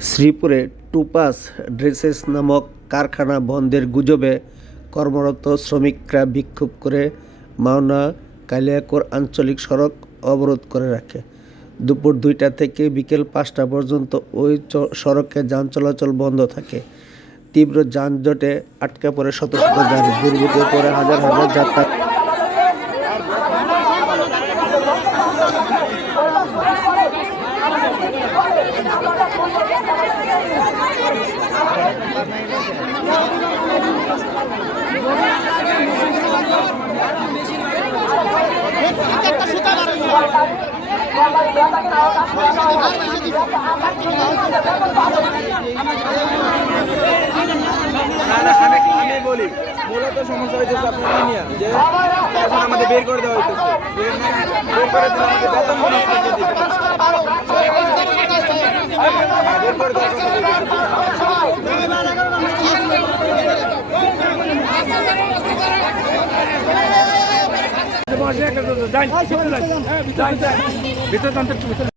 শ্রীপুরে টুপাস dresses নামক কারখানা বন্ধের গুজবে কর্মরত শ্রমিকরা বিক্ষোভ করে মাওনা কালিয়াকৈর আঞ্চলিক সড়ক অবরোধ করে রাখে। দুপুর ২টা থেকে বিকেল ৫টা পর্যন্ত ওই সড়কে যান চলাচল বন্ধ থাকে। তীব্র যানজটে আটকা পড়ে শত শত গাড়ি, দুর্ভোগে পড়ে হাজার হাজার যাত্রী। আমি বলি মূলত সমস্যা হয়েছে আপনার ইউনিয়ন যে এখন আমাদের বের করে দেওয়া হইতেছে, বের করে দিলে আমাদের বেতন বোনাস দিবে, বের করে দেওয়ার কথা বলতেছে।